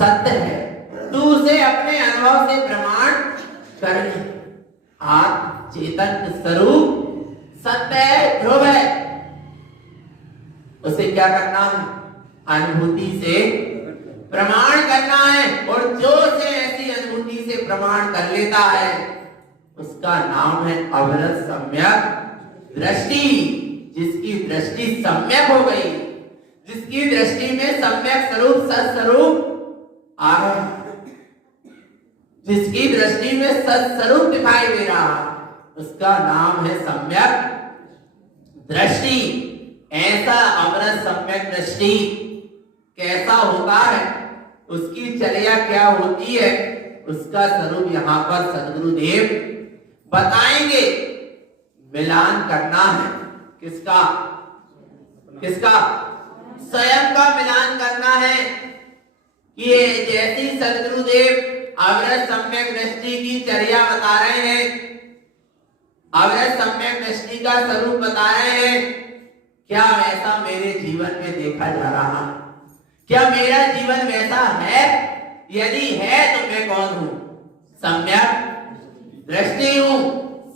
सत्य है, तू उसे अपने अनुभव से प्रमाण कर ले। आत्म चेतन स्वरूप सत्य है, ध्रुव है, उसे क्या करना है? अनुभूति से प्रमाण करना है। और जो उसे ऐसी अनुभूति से प्रमाण कर लेता है उसका नाम है अविरत सम्यक दृष्टि। जिसकी दृष्टि सम्यक हो गई, जिसकी दृष्टि में सम्यक स्वरूप सत्स्वरूप आ गया, जिसकी दृष्टि में सत्स्वरूप दिखाई दे रहा, उसका नाम है सम्यक दृष्टि। ऐसा अविरत सम्यक दृष्टि कैसा होता है, उसकी चर्या क्या होती है, उसका स्वरूप यहाँ पर सद्गुरुदेव बताएंगे। मिलान करना है किसका? किसका? स्वयं का मिलान करना है कि जैसी सद्गुरुदेव अविरत सम्यक दृष्टि की चर्या बता रहे हैं, अविरत सम्यक दृष्टि का स्वरूप बता रहे हैं, क्या वैसा मेरे जीवन में देखा जा रहा है? क्या मेरा जीवन वैसा है? यदि है तो मैं कौन हूं? सम्यक दृष्टि हूं।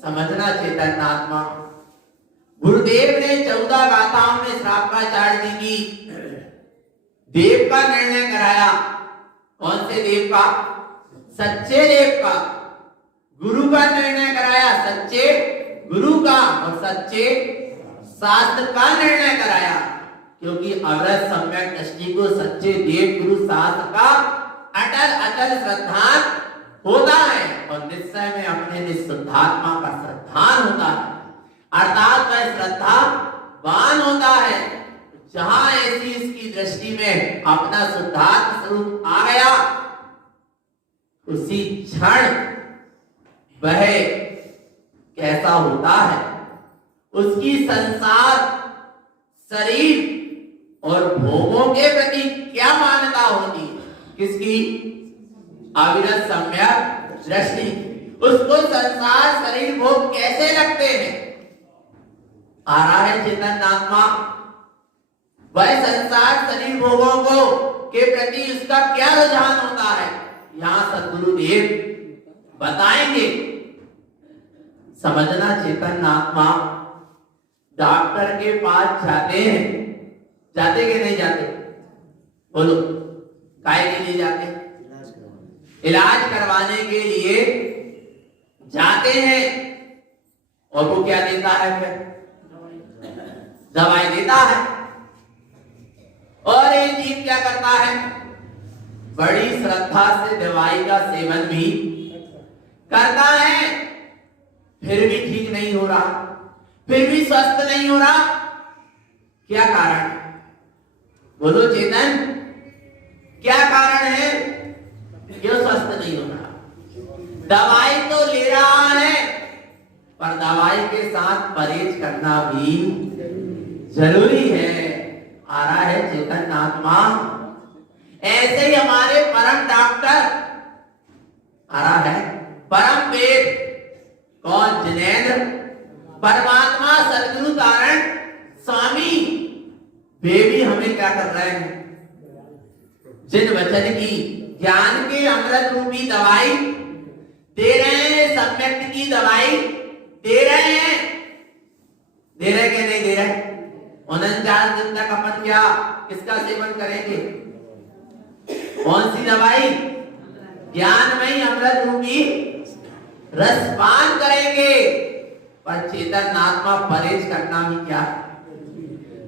समझना चेतन आत्मा। गुरुदेव ने 14 गाथाओं में श्रावकाचार्य जी की देव का निर्णय कराया। कौन से देव का? सच्चे देव का। गुरु का निर्णय कराया, सच्चे गुरु का, और सच्चे शास्त्र का निर्णय कराया। क्योंकि अविरत सम्यक दृष्टि को सच्चे देव गुरु शास्त्र का अटल अटल श्रद्धान होता है, और निश्चय में अपने निःशुद्धात्मा का श्रद्धान होता है, अर्थात वह श्रद्धावान होता है। जहां ऐसी इसकी दृष्टि में अपना शुद्धात्म स्वरूप आ गया, उसी क्षण वह कैसा होता है, उसकी संसार शरीर और भोगों के प्रति क्या मान्यता होती है? किसकी? अविरत सम्यक दृष्टि। उसको संसार शरीर भोग कैसे लगते हैं? आ रहा है चेतन आत्मा। वह संसार शरीर भोगों को के प्रति उसका क्या रुझान होता है, यहां सद्गुरुदेव बताएंगे। समझना चेतन आत्मा। डॉक्टर के पास जाते हैं, जाते कि नहीं जाते? बोलो, काहे के लिए जाते? इलाज करवाने के लिए जाते हैं। और वो क्या देता है? फिर दवाई देता है। और ये जीव क्या करता है? बड़ी श्रद्धा से दवाई का सेवन भी करता है, फिर भी ठीक नहीं हो रहा, फिर भी स्वस्थ नहीं हो रहा। क्या कारण? बोलो चेतन, क्या कारण है? क्यों स्वस्थ नहीं हो रहा? दवाई तो ले रहा है, पर दवाई के साथ परहेज करना भी जरूरी है। आ रहा है चेतन आत्मा। ऐसे ही हमारे परम डॉक्टर आ रहा है, परम वेद कौन? जिनेंद्र, परमात्मा सदगुरु तारण स्वामी, वे भी हमें क्या कर रहे हैं? जिन वचन की ज्ञान के अमृत रूपी दवाई दे रहे हैं, सम्यक की दवाई दे रहे हैं। दे रहे कि नहीं दे रहे? 49 दिन तक अपन क्या किसका सेवन करेंगे? कौन सी दवाई? ज्ञानमयी अमृत रूपी रसपान करेंगे। पर चेतन आत्मा परहेज करना भी क्या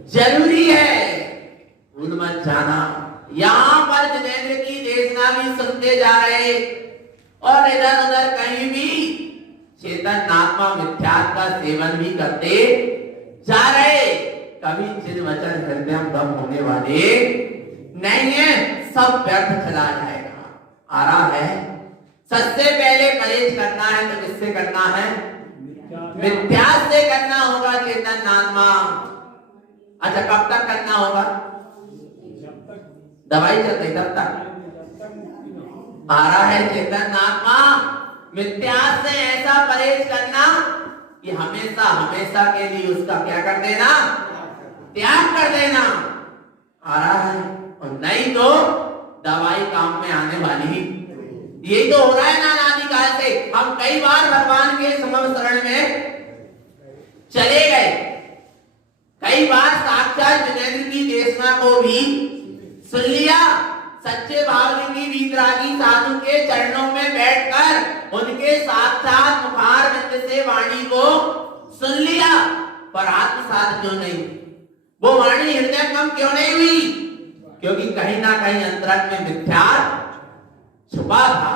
जरूरी है? भूल मत जाना। यहां पर जिनेंद्र की देशना भी सुनते जा रहे, और इधर उधर कहीं भी चेतन आत्मा मिथ्यात्व का सेवन भी करते जा रहे। कभी चिन्ह वचन हृदय दम होने वाले नहीं है, सब व्यर्थ चला जाएगा। आ रहा है, सबसे पहले परहेज करना है तो किससे करना है? मिथ्या से करना होगा चेतन आत्मा। अच्छा, कब तक करना होगा? दवाई चल रही तब तक। आ रहा है चेतन आत्मा, मिथ्या से ऐसा परहेज करना कि हमेशा हमेशा के लिए उसका क्या कर देना? त्याग कर देना। आ रहा है। और नहीं तो दवाई काम में आने वाली। यही तो हो रहा है नानादि काल से। हम कई बार भगवान के समव शरण में चले गए, कई बार साक्षात जिनेंद्र की देशना को भी सुन लिया, सच्चे भावलिंगी वीतरागी साधु के चरणों में बैठकर उनके साक्षात मुखार बिंद से वाणी को सुन लिया, पर आत्मसात क्यों नहीं? वो वाणी हृदयंगम क्यों नहीं हुई? क्योंकि कहीं ना कहीं अंतरंग में मिथ्या छुपा था।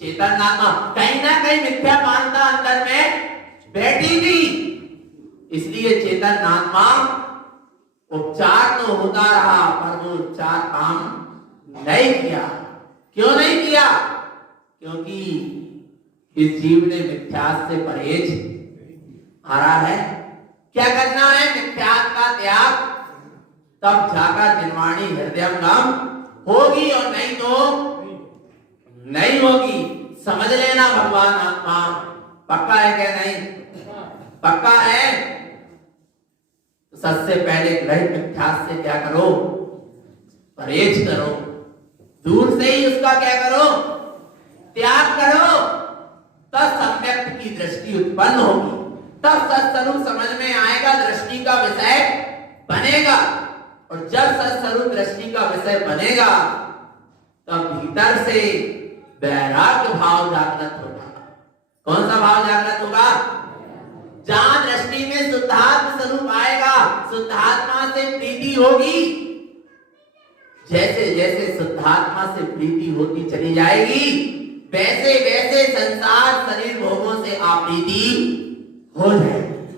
चेतन आत्मा कहीं ना कहीं मिथ्या मानता अंदर में बैठी थी, इसलिए चेतन आत्मा उपचार तो होता रहा पर वो उपचार काम नहीं किया। क्यों नहीं किया? क्योंकि इस जीव ने मिथ्यास से परहेज हारा है। क्या करना है? मिथ्यास का त्याग, तब जाकर जिनवाणी हृदयंगम होगी, और नहीं तो नहीं होगी। समझ लेना भगवान आत्मा पक्का है क्या? नहीं पक्का है। सबसे पहले ग्रहित मिथ्यास से क्या करो? परहेज करो, दूर से ही उसका क्या करो? त्याग करो। तब सम्यक की दृष्टि उत्पन्न होगी, तब सत्स्वरूप समझ में आएगा, दृष्टि का विषय बनेगा। और जब सत्स्वरूप दृष्टि का विषय बनेगा तब भीतर से वैराग्य भाव जागृत होगा। कौन सा भाव जागृत होगा? जहां दृष्टि में शुद्धात्म स्वरूप आएगा, शुद्धात्मा से प्रीति होगी। जैसे जैसे शुद्धात्मा से प्रीति होती चली जाएगी, वैसे वैसे संसार शरीर भोगों से अप्रीति हो जाएगी।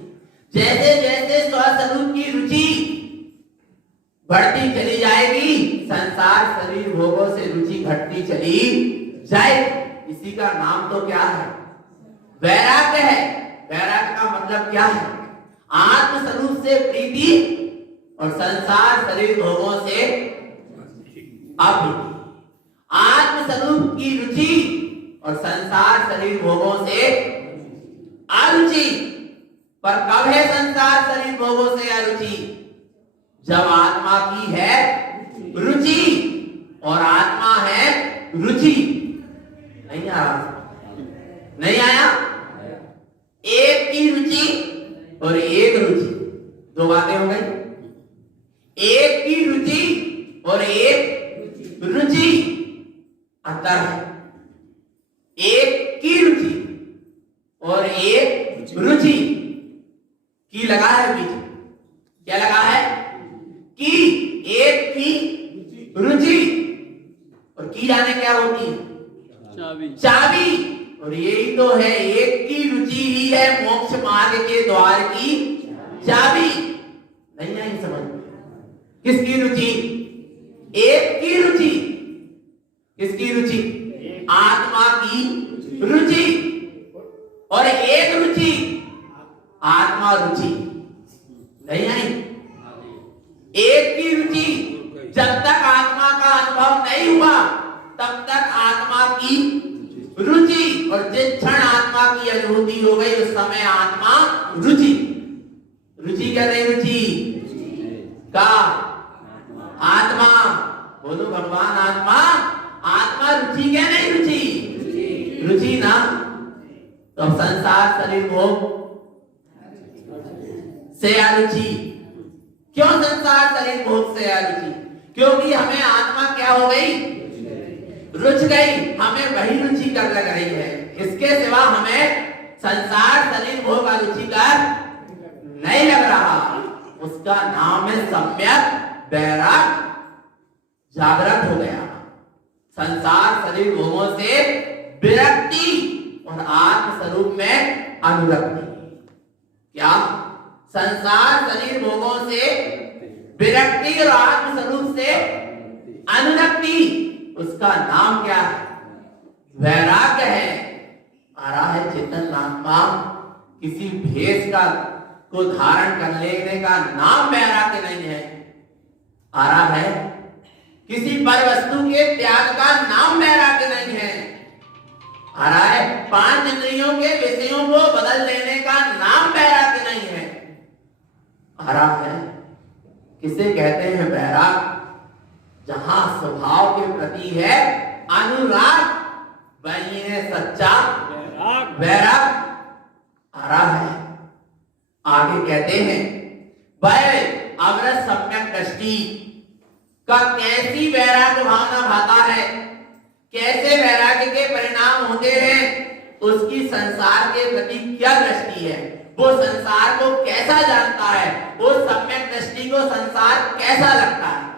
जैसे जैसे स्वस्वरूप की रुचि बढ़ती चली जाएगी, संसार शरीर भोगों से रुचि घटती चली जाएगी। इसी का नाम तो क्या है? वैराग्य है। वैराग्य का मतलब क्या है? आत्म स्वरूप से प्रीति और संसार शरीर भोगों से अप्रीति। आत्म स्वरूप की रुचि और संसार शरीर भोगों से अरुचि। पर कब है संसार शरीर भोगों से अरुचि? जब आत्मा की है रुचि और आत्मा है रुचि। नहीं आया? नहीं आया? एक की रुचि और एक रुचि, दो बातें हो गई। एक की रुचि और एक रुचि अंतर है। एक की रुचि और एक रुचि की लगा है बीच। क्या लगा है? की। एक की रुचि और की जाने क्या होती है? चाबी। चाबी। और यही तो है, एक की रुचि ही है मोक्ष मार्ग के द्वार की चाबी। नहीं आई समझ? किसकी रुचि? एक की रुचि। किसकी रुचि? आत्मा की रुचि। और एक रुचि आत्मा रुचि। नहीं आई? एक की रुचि। जब तक आत्मा का अनुभव नहीं हुआ तब तक आत्मा की रुचि, और जिस क्षण आत्मा की अनुभूति हो गई उस समय आत्मा रुचि। रुचि क्या नहीं? रुचि का आत्मा। बोलो भगवान आत्मा। आत्मा रुचि क्या नहीं? रुचि। रुचि ना। तो संसार शरीर भोग से अरुचि। क्यों संसार शरीर भोग से अरुचि? क्योंकि हमें आत्मा क्या हो गई? रुच गई। हमें वही रुचि कर लग रही है, इसके सिवा हमें संसार शरीर भोग अरुचिकर नहीं लग रहा। उसका नाम है सम्यक वैराग्य जागृत हो गया। संसार शरीर भोगों से विरक्ति और आत्म स्वरूप में अनुरक्ति। क्या? संसार शरीर भोगों से विरक्ति और आत्म स्वरूप से अनुरक्ति, उसका नाम क्या है? वैराग्य है। आ रहा है चेतन आत्मा किसी भेष का को धारण कर लेने का नाम वैराग्य नहीं है। आ रहा है किसी पर वस्तु के त्याग का नाम वैराग्य नहीं है। आ रहा है पांच इंद्रियों के विषयों को बदल लेने का नाम वैराग्य नहीं है। आ रहा है किसे कहते हैं वैराग्य? जहां स्वभाव के प्रति है अनुराग, वही है सच्चा वैराग आ रहा है। आगे कहते हैं वह अवरस सम्यक दृष्टि का कैसी वैराग्य भावना भाता है, कैसे वैराग्य के परिणाम होते हैं, उसकी संसार के प्रति क्या दृष्टि है, वो संसार को कैसा जानता है, वो सम्यक दृष्टि को संसार कैसा लगता है।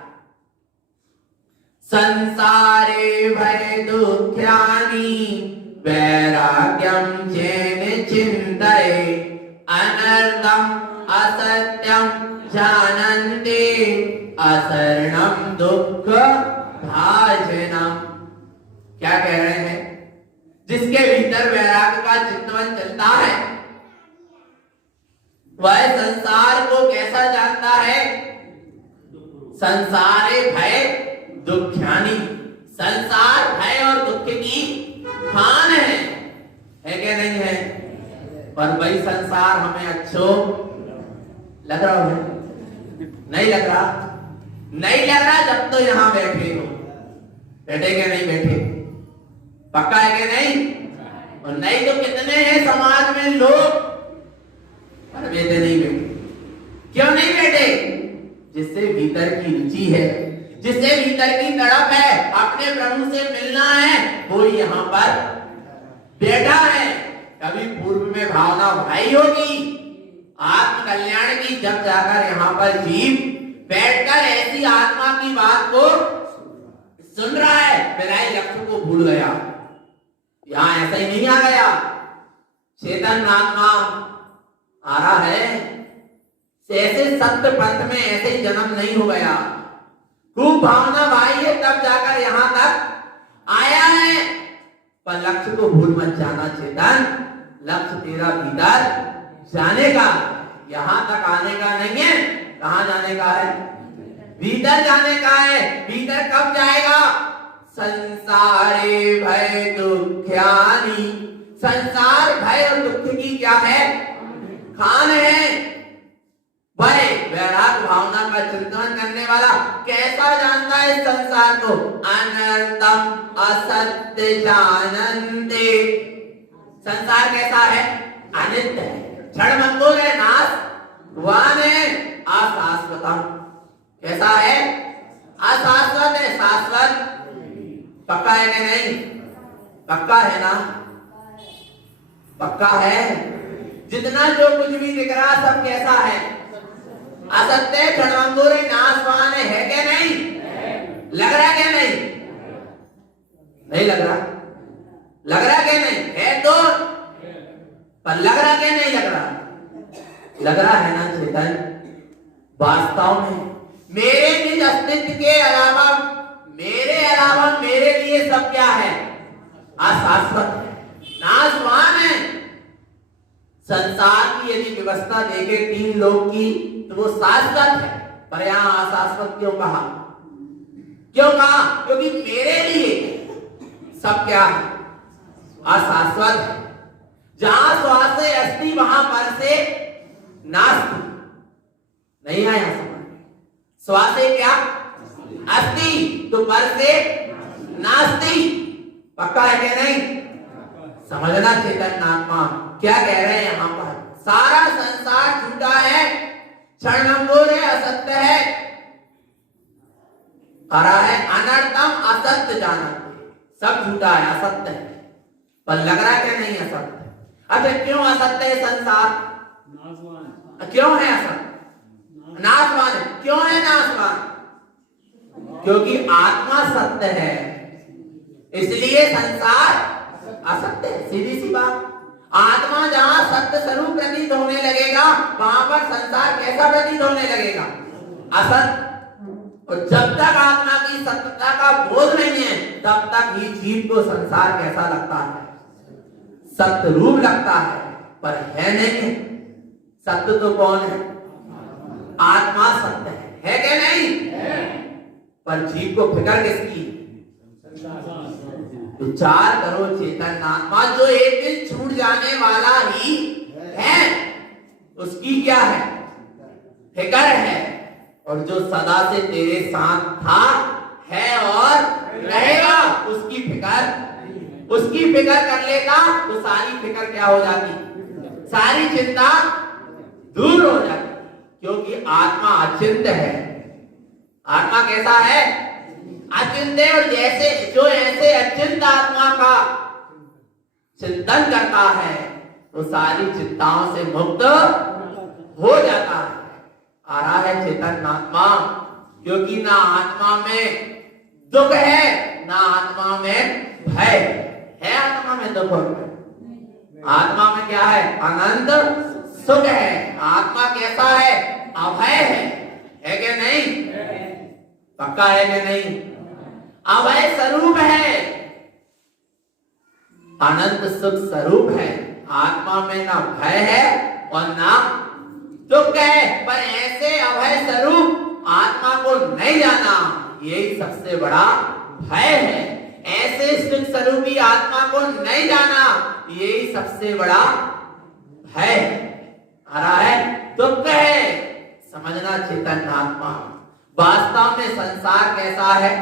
संसारे भय दुख्यानि वैराग्यम चेन चिंतये अनर्थम असत्यम जानन्ते असरणम दुख भाजनम। क्या कह रहे हैं? जिसके भीतर वैराग्य का चिंतन चलता है वह संसार को कैसा जानता है? संसारे भय दुख्यानि, संसार भय और दुख की खान है क्या नहीं है? पर वही संसार हमें अच्छो लग रहा है? नहीं लग रहा, नहीं लग रहा जब तो यहां बैठे हो। बैठे क्या नहीं बैठे? पक्का है कि नहीं? और नहीं तो कितने हैं समाज में लोग पर बैठे नहीं बैठे। क्यों नहीं बैठे? जिससे भीतर की रुचि है, जिससे भीतर की तड़प है, अपने प्रभु से मिलना है, वो यहाँ पर बैठा है। कभी पूर्व में भावना भाई होगी आत्म कल्याण की, जब जाकर यहाँ पर जीव बैठकर ऐसी आत्मा की बात को सुन रहा है, बिना लक्ष्य को भूल गया। यहाँ ऐसा ही नहीं आ गया, चेतन आत्मा आ रहा है, ऐसे सत्य पंथ में ऐसे ही जन्म नहीं हो गया। खूब भावना भाई है तब जाकर यहाँ तक आया है। पर लक्ष्य को भूल मत जाना चेतन, लक्ष्य तेरा भीतर जाने का, यहाँ तक आने का नहीं है। कहाँ जाने का है? भीतर जाने का है। भीतर कब जाएगा? संसारे भय दुख्यानि, संसार भय और दुख की क्या है? खान है। वह वैराग भावना का चिंतन करने वाला कैसा जानता है इस संसार को? अनर्थम असत्य जानन्ते। संसार कैसा है? अनित्य है, क्षणभंगुर है, नाशवान है, अशाश्वतम। कैसा है? अशाश्वत है, शाश्वत पक्का है कि नहीं? पक्का है ना? पक्का है। जितना जो कुछ भी दिख रहा सब कैसा है? असत्य, क्षणभंगुर, नाशवान है क्या नहीं? लग रहा क्या नहीं? नहीं लग रहा? लग रहा क्या नहीं? है तो, पर लग रहा क्या नहीं लग रहा? लग रहा है ना चेतन। वास्तव में मेरे निज अस्तित्व के अलावा, मेरे अलावा मेरे लिए सब क्या है? अशाश्वत है, नाशवान है। संसार की यदि व्यवस्था देखे 3 लोग की तो वो शाश्वत है, पर यहां अशाश्वत क्यों कहा? क्यों कहा? क्योंकि मेरे लिए सब क्या है? अशाश्वत है। जहां श्वास से अस्थि वहां पर से नास्ति। नहीं है यहां समझ? श्वास से क्या? अस्थि, तो पर से नास्ति। पक्का है क्या नहीं? समझना चेतन आत्मा क्या कह रहे हैं यहाँ पर। सारा संसार झूठा है, क्षणभंगुर है, असत्य है, हरा है, अनर्थम असत्य जानते। सब झूठा है, असत्य है, पर लग रहा क्या नहीं असत्य? अच्छा क्यों असत्य है संसार? क्यों है असत्य? नाशवान है। क्यों है नाशवान? क्योंकि आत्मा सत्य है, इसलिए संसार असत्य है। सीधी सी बात। आत्मा जहां सत्य स्वरूप प्रतीत होने लगेगा वहां पर संसार कैसा प्रतीत होने लगेगा? असत्य। और जब तक आत्मा की सत्यता का बोध नहीं है तब तक ही जीव को संसार कैसा लगता है? सत्य रूप लगता है, पर है नहीं। सत्य तो कौन है? आत्मा सत्य है क्या नहीं? पर जीव को फिक्र किसकी? विचार करो चेतन आत्मा जो एक दिन छूट जाने वाला ही है, उसकी क्या है? फिक्र है। और जो सदा से तेरे साथ था है और रहेगा, उसकी फिक्र कर लेता तो सारी फिक्र क्या हो जाती, सारी चिंता दूर हो जाती, क्योंकि आत्मा अचिंत्य है। आत्मा कैसा है, अचिंत्य। और जैसे जो ऐसे अचिंत्य आत्मा का चिंतन करता है वो सारी चिंताओं से मुक्त हो जाता है। आ रहा है चेतन आत्मा, क्योंकि ना आत्मा में दुख है ना आत्मा में भय है। आत्मा में दुख और भय, आत्मा में क्या है, अनंत सुख है। आत्मा कैसा है, अभय है कि नहीं, पक्का है कि नहीं, अभय स्वरूप है, अनंत सुख स्वरूप है। आत्मा में ना भय है और ना दुख है। पर ऐसे अभय स्वरूप आत्मा को नहीं जाना, यही सबसे बड़ा भय है। ऐसे सुख स्वरूपी आत्मा को नहीं जाना, यही सबसे बड़ा भय आ रहा है, दुख है। समझना चेतन आत्मा वास्तव में संसार कैसा है,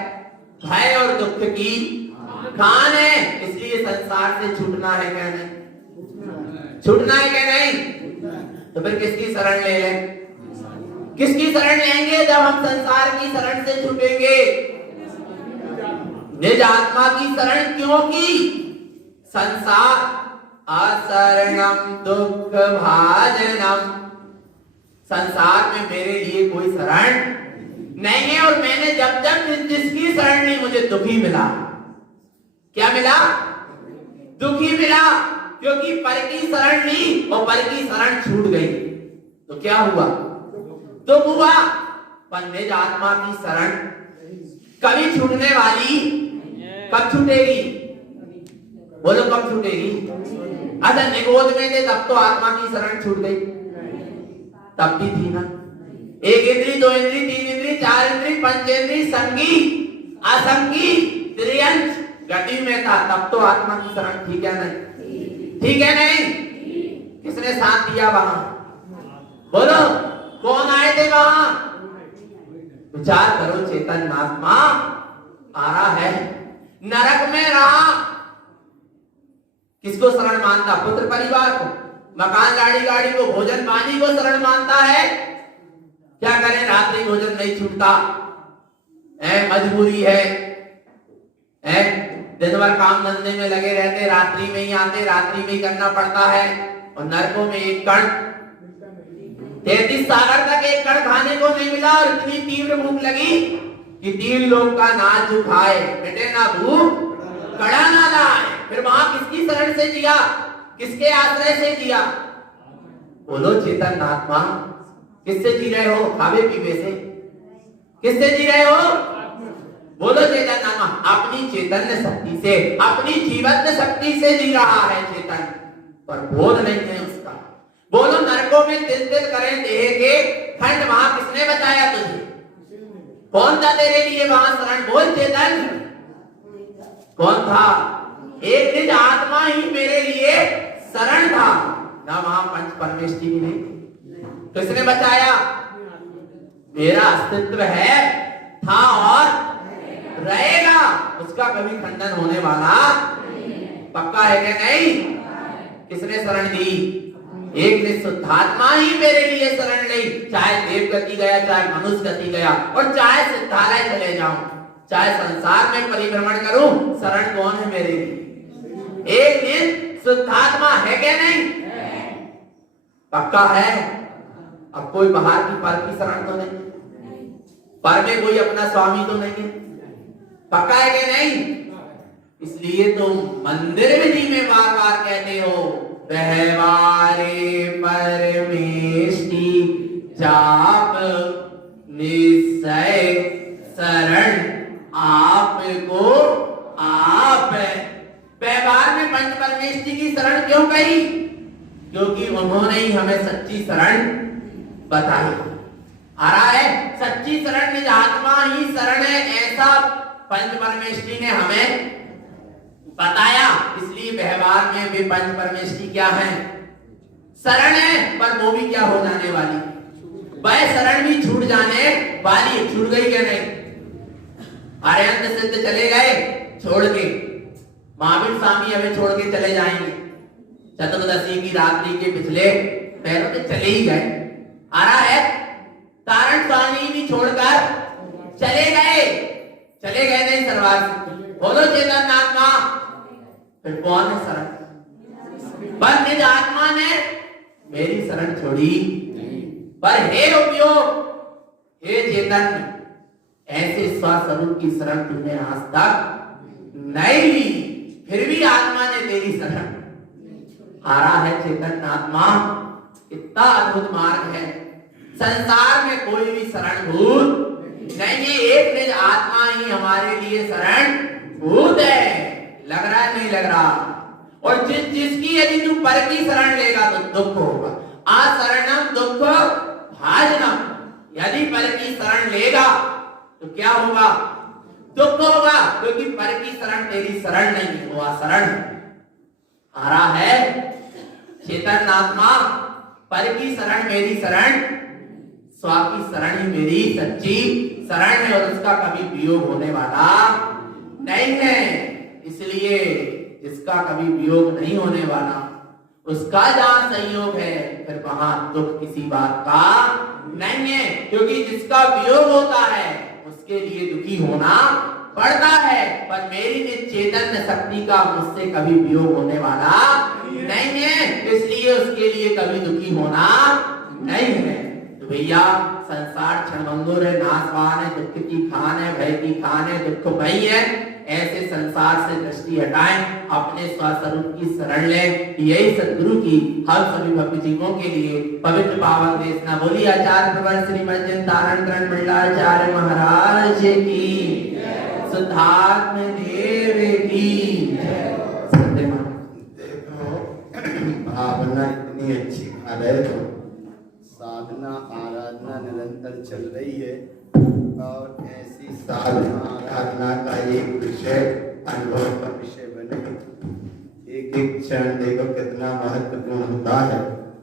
भय और दुख की खान है। इसलिए संसार से छूटना है क्या नहीं, छूटना है क्या नहीं, तो फिर किसकी शरण ले लें, किसकी शरण लेंगे जब हम संसार की शरण से छूटेंगे, निज आत्मा की शरण। क्योंकि संसार असरणम दुख भाजनम, संसार में मेरे लिए कोई शरण नहीं है। और मैंने जब जब जिसकी शरण ली मुझे दुखी मिला, क्या मिला, दुखी मिला, क्योंकि पर की शरण ली और पर की शरण छूट गई तो क्या हुआ, दुख हुआ। पर निज आत्मा की शरण कभी छूटने वाली, कब छूटेगी, बोलो कब छूटेगी। अच्छा निगोद में थे तब तो आत्मा की शरण छूट गई, तब भी थी ना, एक इंद्री, दो इंद्री, तीन इंद्री, चार इंद्री, पंचेंद्री, संगी असंगी त्रियंश गति में था, तब तो आत्मा की शरण थी क्या नहीं, ठीक है नहीं। किसने साथ दिया वहां, बोलो कौन आए थे वहां, विचार करो। चेतन आत्मा आ रहा है, नरक में रहा, किसको शरण मानता, पुत्र परिवार को, मकान गाड़ी को, भोजन पानी को शरण मानता है। क्या करें, रात्रि भोजन नहीं छूटता है, मजबूरी है, दिन भर काम धंधे में लगे रहते, रात्रि में ही आते, रात्रि में ही करना पड़ता है। और नरकों में एक कण, 33 सागर तक एक कण खाने को नहीं मिला, और इतनी तीव्र भूख लगी कि 3 लोग का नाच खाए, बेटे ना भूख कड़ा ना लाए। फिर वहां किसकी शरण से जिया, किसके आश्रय से जिया, बोलो चेतन आत्मा, किससे जी रहे हो, खावे पीवे से, किससे जी रहे हो, बोलो चेतन आत्मा। अपनी चैतन्य शक्ति से, अपनी जीवंत शक्ति से जी रहा है चेतन, पर बोध नहीं है उसका। बोलो नरकों में तिल तिल करें देह के खंड, वहां किसने बताया तुझे, कौन था तेरे लिए वहां शरण, बोल चेतन कौन था। एक निज आत्मा ही मेरे लिए शरण था ना, वहां पंच परमेष्टि भी नहीं, किसने बताया, मेरा अस्तित्व है, था और रहेगा, उसका कभी खंडन होने वाला, पक्का है क्या नहीं। किसने शरण दी, एक निशुद्धात्मा ही मेरे लिए शरण ली, चाहे देव गति गया, चाहे मनुष्य गति गया, और चाहे सिद्धालय चले जाऊं, चाहे संसार में परिभ्रमण करूं, शरण कौन है मेरे लिए, एक निशुद्धात्मा है क्या नहीं, पक्का है। अब कोई बाहर की पर की शरण तो नहीं, पर में कोई अपना स्वामी तो नहीं है, पक्का है कि नहीं। इसलिए तुम मंदिर विधि में बार बार कहते हो, व्यवहारे परमेष्टि जाप निश्चय शरण आपको आप। व्यवहार में पंच परमेष्टि की शरण क्यों कही, क्योंकि उन्होंने ही हमें सच्ची शरण बताई। आ रहा है, सच्ची शरण निज आत्मा ही शरण है, ऐसा पंच परमेष्टि ने हमें बताया। इसलिए व्यवहार में भी पंच परमेष्टि क्या है, शरण है, पर वो भी क्या हो जाने वाली, वह शरण भी छूट जाने वाली, छूट गई क्या नहीं, अरिहंत सिद्ध चले गए छोड़ के, महावीर स्वामी हमें छोड़ के चले जाएंगे, चतुर्दशी की रात्रि के पिछले पैरों में चले ही गए। आ रहा है तारण स्वामी भी छोड़कर चले गए नहीं सरवार, बोलो चेतन आत्मा, फिर कौन है शरण? पर निज आत्मा ने मेरी शरण छोड़ी, पर हे उपयोग, हे चेतन, ऐसे स्वस्वरूप की शरण तुमने आज तक नहीं ली, फिर भी आत्मा ने तेरी शरण। हारा है चेतन आत्मा, इतना अद्भुत मार्ग है, संसार में कोई भी शरणभूत नहीं है, एक निज आत्मा ही हमारे लिए शरण भूत है। लग रहा है नहीं लग रहा? और जिसकी यदि तू पर की शरण लेगा तो दुख होगा। शरणम दुख भाजनम, यदि पर की शरण लेगा तो क्या होगा? दुख होगा, क्योंकि पर की शरण तेरी शरण नहीं है, वो शरण आ रहा है चेतन आत्मा, पर की शरण मेरी शरण, स्व की शरण ही मेरी सच्ची शरण है, और उसका कभी वियोग होने वाला नहीं है। इसलिए जिसका कभी वियोग नहीं होने वाला, उसका जहां संयोग है, फिर वहां दुख किसी बात का नहीं है, क्योंकि जिसका वियोग होता है उसके लिए दुखी होना पड़ता है। पर मेरी निज चैतन्य शक्ति का मुझसे कभी वियोग होने वाला नहीं है, इसलिए उसके लिए कभी दुखी होना नहीं है। तो भैया संसार क्षणभंगुर है, नाशवान है, दुख की खान है, भय की खान है, दुख भय है। ऐसे संसार से दृष्टि हटाएं, अपने स्वस्वरूप की शरण लें। यही सद्गुरु की हम सभी भक्त जीवों के लिए पवित्र पावन देशना। बोली आचार्य प्रवर श्रीमद तारण करण मंडलाचार्य महाराज की, शुद्धात्म देव की। भावना इतनी अच्छी आ रहे हो, साधना आराधना निरंतर चल रही है, और ऐसी साधना आराधना का एक विषय, अनुभव का विषय बने। एक एक क्षण देखो कितना महत्वपूर्ण होता है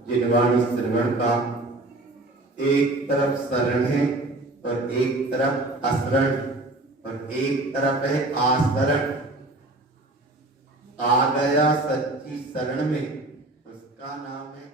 जिनवाणी श्रवण का। एक तरफ शरण है और एक तरफ असरण, और एक तरफ है आसरण। आ गया सच्ची शरण में, उसका नाम है